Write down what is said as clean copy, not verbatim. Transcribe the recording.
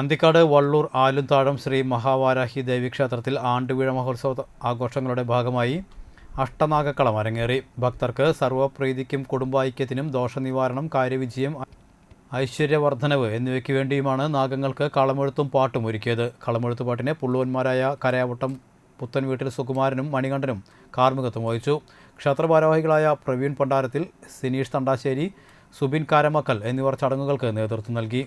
അന്തിക്കാട് വള്ളൂർ ആലുംതാഴം ശ്രീ മഹാവാരാഹി ദേവീക്ഷേത്രത്തിൽ ആണ്ടുവീഴ മഹോത്സവ ആഘോഷങ്ങളുടെ ഭാഗമായി അഷ്ടനാഗക്കളം അരങ്ങേറി. ഭക്തർക്ക് സർവ്വപ്രീതിക്കും കുടുംബൈക്യത്തിനും ദോഷനിവാരണം, കാര്യവിജയം, ഐശ്വര്യവർദ്ധനവ് എന്നിവയ്ക്ക് വേണ്ടിയുമാണ് നാഗങ്ങൾക്ക് കളമെഴുത്തും പാട്ടും ഒരുക്കിയത്. കളമെഴുത്തുപാട്ടിന് പുള്ളുവന്മാരായ കരയാവട്ടം പുത്തൻവീട്ടിൽ സുകുമാരനും മണികണ്ഠനും കാർമ്മികത്വം വഹിച്ചു. ക്ഷേത്രഭാരവാഹികളായ പ്രവീൺ പണ്ടാരത്തിൽ, സിനീഷ് തണ്ടാശ്ശേരി, സുബിൻ കാരമക്കൽ എന്നിവർ ചടങ്ങുകൾക്ക് നേതൃത്വം നൽകി.